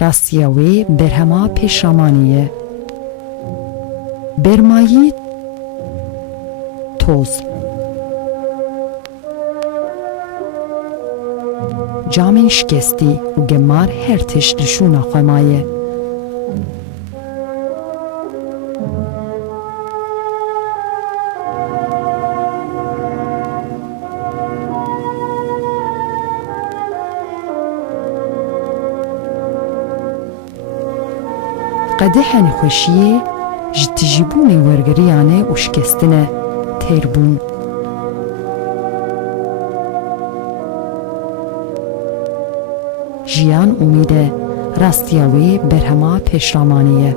راستیا وی برهما پیشامانیه. برمایی توز جامن شکستی و گمار هر تش دشونا خمایه. قدحن خوشیه جتجیبون ورگریانه و شکستنه تیربون. جیان امیده راستیاوی برهما پیشرامانیه.